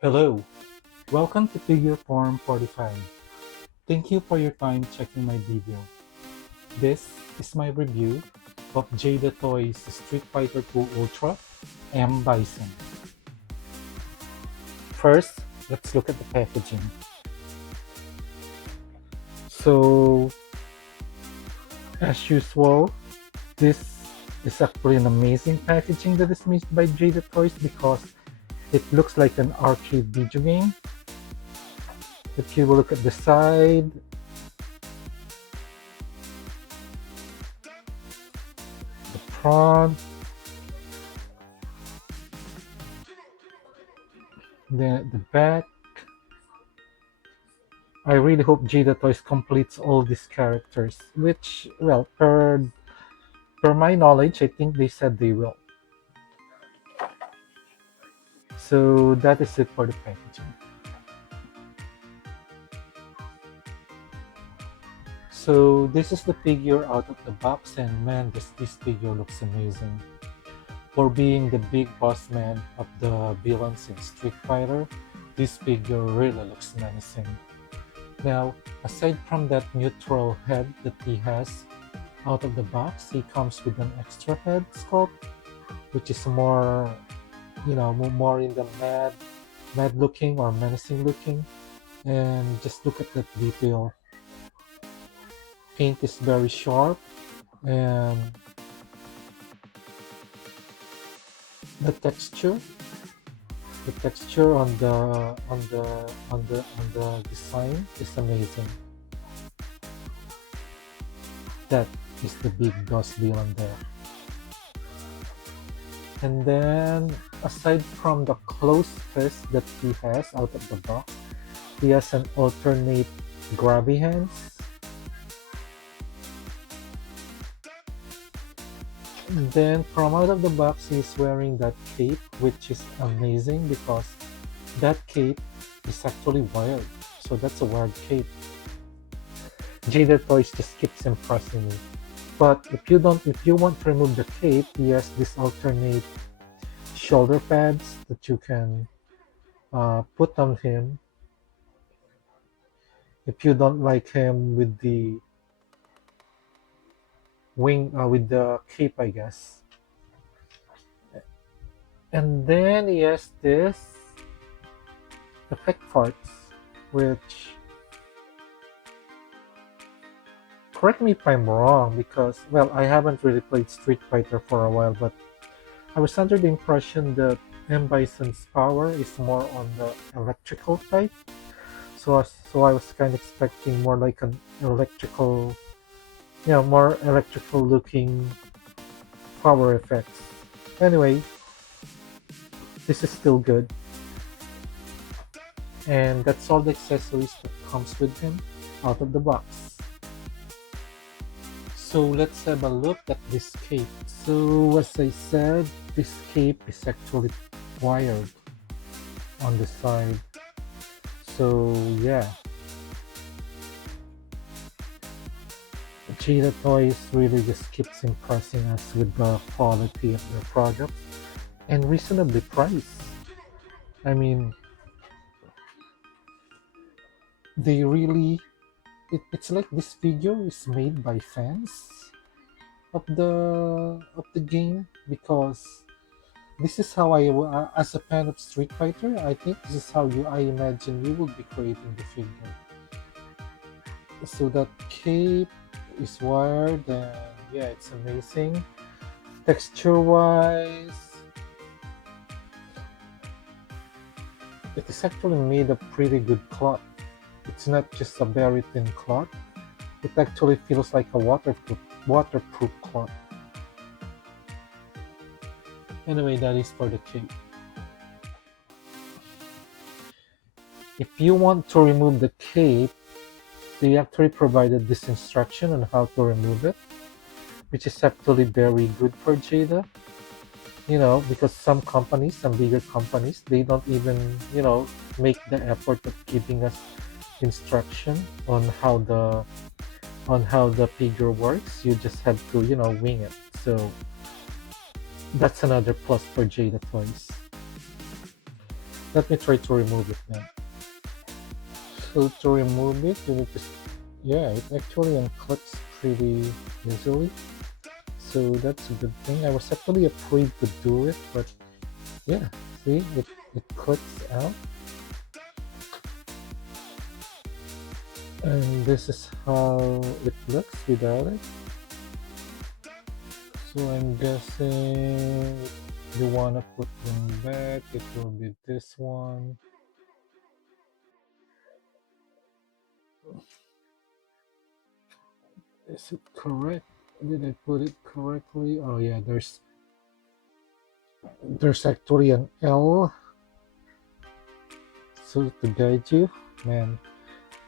Hello, welcome to Figure Form 45. Thank you for your time checking my video. This is my review of Jada Toys Street Fighter 2 Ultra M Bison. First, let's look at the packaging. So, as usual, this is actually an amazing packaging that is made by Jada Toys because it looks like an arcade video game. If you look at the side, the front, then at the back, I really hope Jada Toys completes all these characters, which, well, per my knowledge, I think they said they will. So that is it for the packaging. So this is the figure out of the box, and man, this figure looks amazing. For being the big boss man of the villains in Street Fighter, this figure really looks menacing. Now, aside from that neutral head that he has out of the box, he comes with an extra head sculpt, which is more, more in the mad looking or menacing looking. And just look at that detail. Paint is very sharp, and the texture, on the design is amazing. That is the big boss villain there. And then, aside from the closed fist that he has out of the box, he has an alternate grabby hands. And then, from out of the box, he's wearing that cape, which is amazing because that cape is actually wired. So that's a wired cape. Jada Toys just keeps impressing me. But if you want to remove the cape, he has this alternate shoulder pads that you can put on him if you don't like him with the with the cape, I guess. And then he has this effect parts, which, correct me if I'm wrong, because, well, I haven't really played Street Fighter for a while, but I was under the impression that M. Bison's power is more on the electrical type. So I was kind of expecting more like an electrical, more electrical looking power effects. Anyway, this is still good. And that's all the accessories that comes with him out of the box. So let's have a look at this cape. So as I said, this cape is actually wired on the side. So yeah, Jada Toys really just keeps impressing us with the quality of their products and reasonably priced. I mean, they really, it's like this figure is made by fans of the game, because this is how as a fan of Street Fighter, I think this is how I imagine you would be creating the figure. So that cape is wired, and yeah, it's amazing. Texture wise, it is actually made of pretty good cloth. It's not just a very thin cloth. It actually feels like a waterproof cloth. Anyway, that is for the cape. If you want to remove the cape, they actually provided this instruction on how to remove it, which is actually very good for Jada. Because some companies, some bigger companies, they don't even, make the effort of giving us instruction on how the figure works. You just have to, wing it. So that's another plus for Jada Toys. Let me try to remove it now. So to remove it, you need to, yeah, it actually unclips pretty easily. So that's a good thing. I was actually afraid to do it, but yeah, see, it clicks out. And this is how it looks without it. So I'm guessing if you wanna put them back, it will be this one. Is it correct? Did I put it correctly? Oh yeah, there's actually an L so to guide you. Man,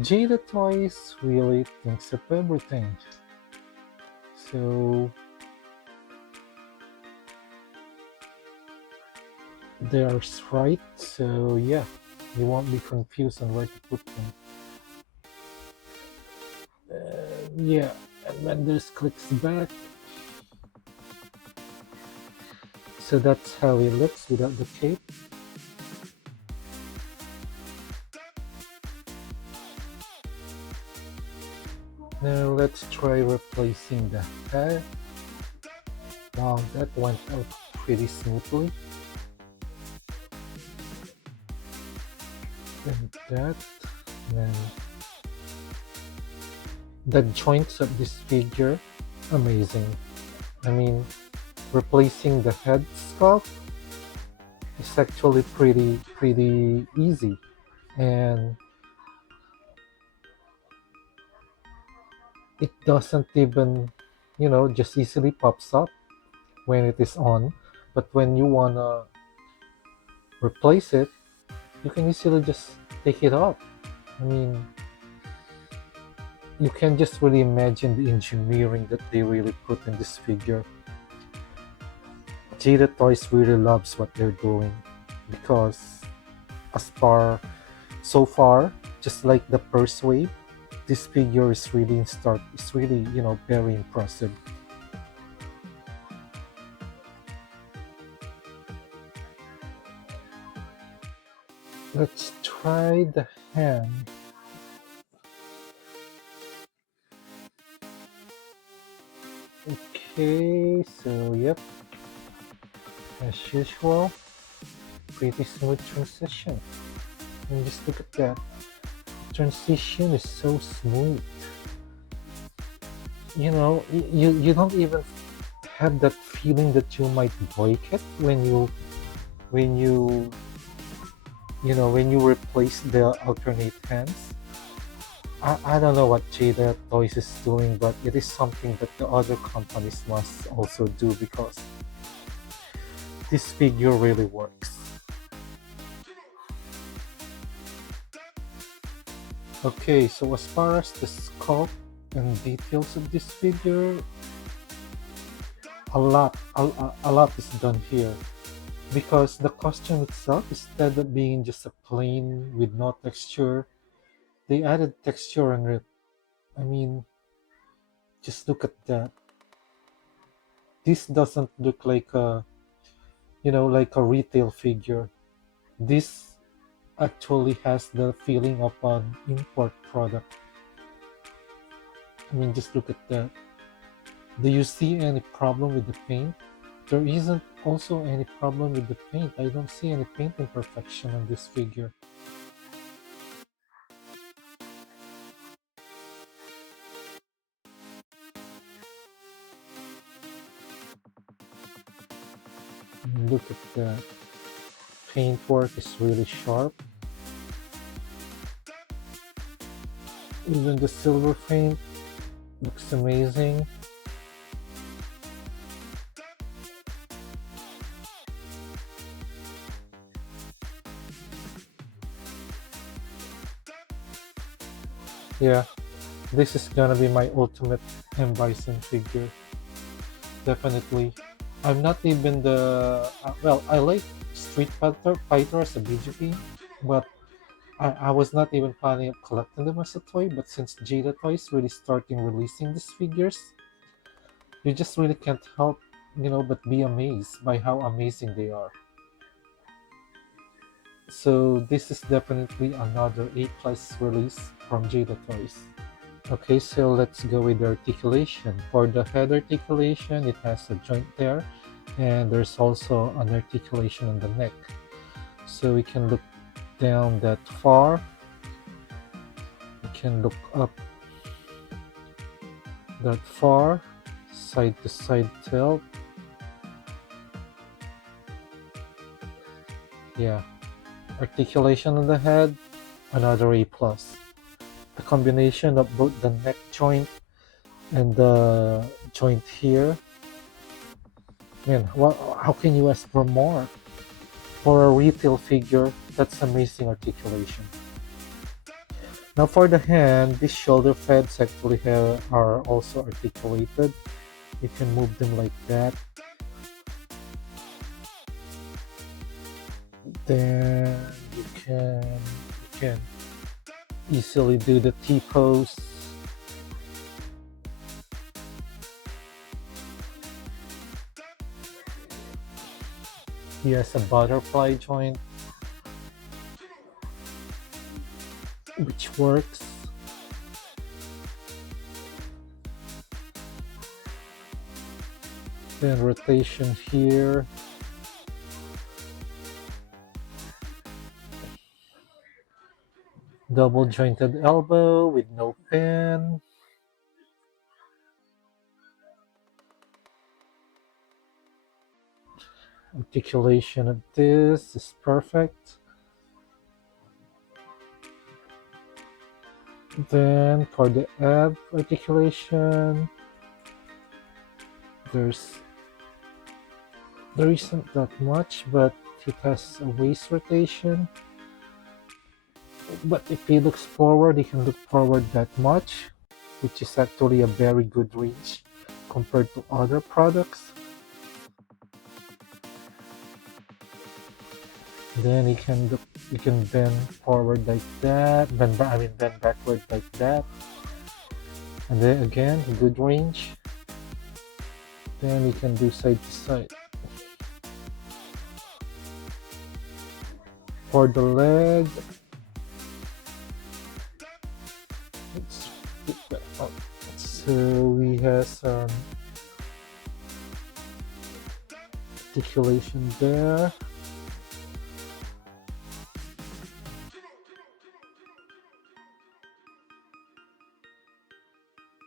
Jada Toys really thinks of everything. So there's right. So yeah, you won't be confused on where to put them. Yeah, and when this clicks back, so that's how it looks without the cape. Now let's try replacing the head. Wow, that went out pretty smoothly. And that, and the joints of this figure, amazing. I mean, replacing the head sculpt is actually pretty easy, and it doesn't even, just easily pops up when it is on. But when you wanna replace it, you can easily just take it off. I mean, you can just really imagine the engineering that they really put in this figure. Jada Toys really loves what they're doing because as far so far, just like the first wave, this figure is really in start. It's really very impressive. Let's try the hand. Okay, so yep, as usual, pretty smooth transition. And just look at that. Transition is so smooth. You don't even have that feeling that you might break it when you when you replace the alternate hands. I don't know what Jada Toys is doing, but it is something that the other companies must also do because this figure really works. Okay, so as far as the sculpt and details of this figure, a lot is done here because the costume itself, instead of being just a plain with no texture, they added texture and it. I mean, just look at that. This doesn't look like like a retail figure. This actually has the feeling of an import product. I mean, just look at that. Do you see any problem with the paint? There isn't also any problem with the paint. I don't see any paint imperfection on this figure. Look at that. Paintwork is really sharp. Even the silver paint looks amazing. Yeah, this is gonna be my ultimate Bison figure. Definitely. I'm not even well, I like Street Fighter as a video game, but I was not even planning on collecting them as a toy. But since Jada Toys really starting releasing these figures, you just really can't help, but be amazed by how amazing they are. So this is definitely another A plus release from Jada Toys. Okay, so let's go with the articulation. For the head articulation, it has a joint there, and there's also an articulation on the neck. So we can look down that far, we can look up that far, side to side tilt. Yeah, articulation on the head, another A plus. The combination of both the neck joint and the joint here, man, how can you ask for more? For a retail figure, that's amazing articulation. Now for the hand, these shoulder pads actually are also articulated. You can move them like that. Then you can easily do the T-pose. He has a butterfly joint, which works. Then rotation here. Double jointed elbow with no pin. Articulation of this is perfect. Then for the ab articulation, there's there isn't that much, but it has a waist rotation. But if he looks forward, he can look forward that much, which is actually a very good range compared to other products. Then he can bend forward like that, bend backward like that, and then again good range. Then he can do side to side. For the leg, let's pick that up. So we have some articulation there.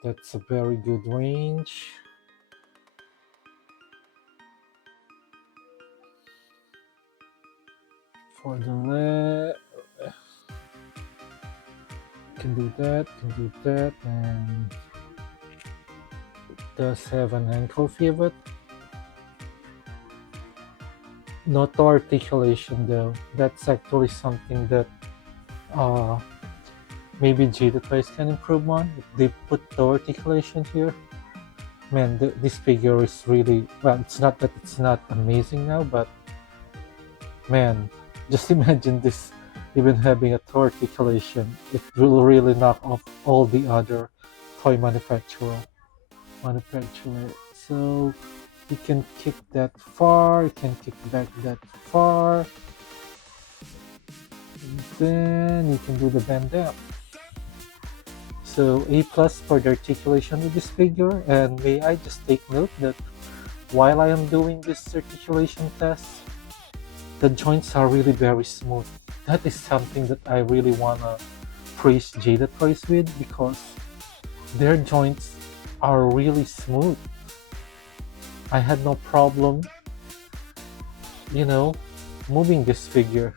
That's a very good range. For the leg, can do that, and does have an ankle pivot. No toe articulation though. That's actually something that uh, maybe Jada Toys can improve on. If they put toe articulation here, man, this figure is really well. It's not that it's not amazing now, but man, just imagine this even having a toe articulation. It will really knock off all the other toy manufacturer. So you can kick that far, you can kick back that far, then you can do the bend down. So A plus for the articulation of this figure, and may I just take note that while I am doing this articulation test, the joints are really very smooth. That is something that I really wanna praise Jada Toys with, because their joints are really smooth. I had no problem, you know, moving this figure.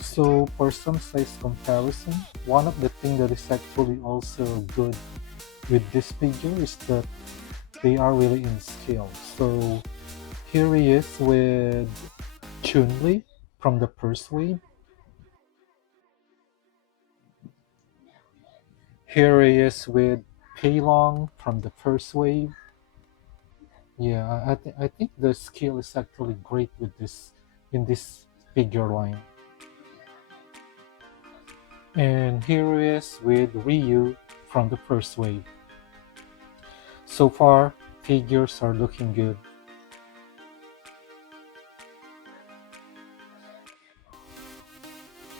So for some size comparison, one of the things that is actually also good with this figure is that they are really in scale. So here he is with Chun-Li from the first wave. Here he is with Pei Long from the first wave. Yeah, I think the scale is actually great with this in this figure line. And here he is with Ryu from the first wave. So far, figures are looking good.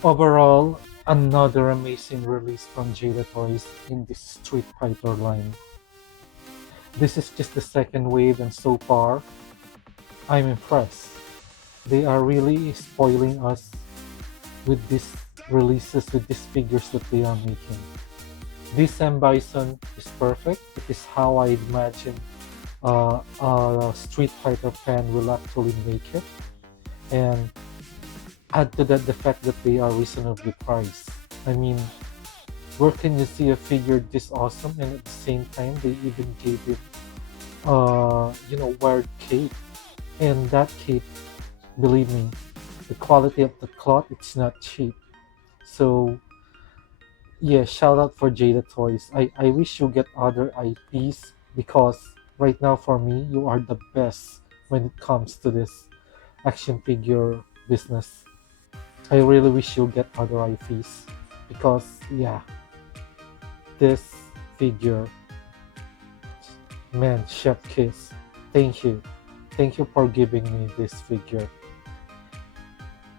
Overall, another amazing release from Jada Toys in this Street Fighter line. This is just the second wave, and so far, I'm impressed. They are really spoiling us with these releases, with these figures that they are making. This Bison is perfect. It is how I imagine a Street Fighter fan will actually make it. And add to that the fact that they are reasonably priced. I mean, where can you see a figure this awesome and at the same time they even gave it weird cape, and that cape, believe me, the quality of the cloth, it's not cheap. So yeah, shout out for Jada Toys. I wish you get other IPs because right now for me you are the best when it comes to this action figure business. I really wish you get other IPs because yeah, this figure, man, chef kiss. Thank you. Thank you for giving me this figure.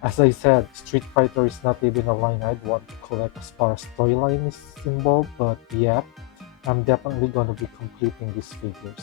As I said, Street Fighter is not even a line I'd want to collect as far as toy line is involved, but yeah, I'm definitely gonna be completing these figures.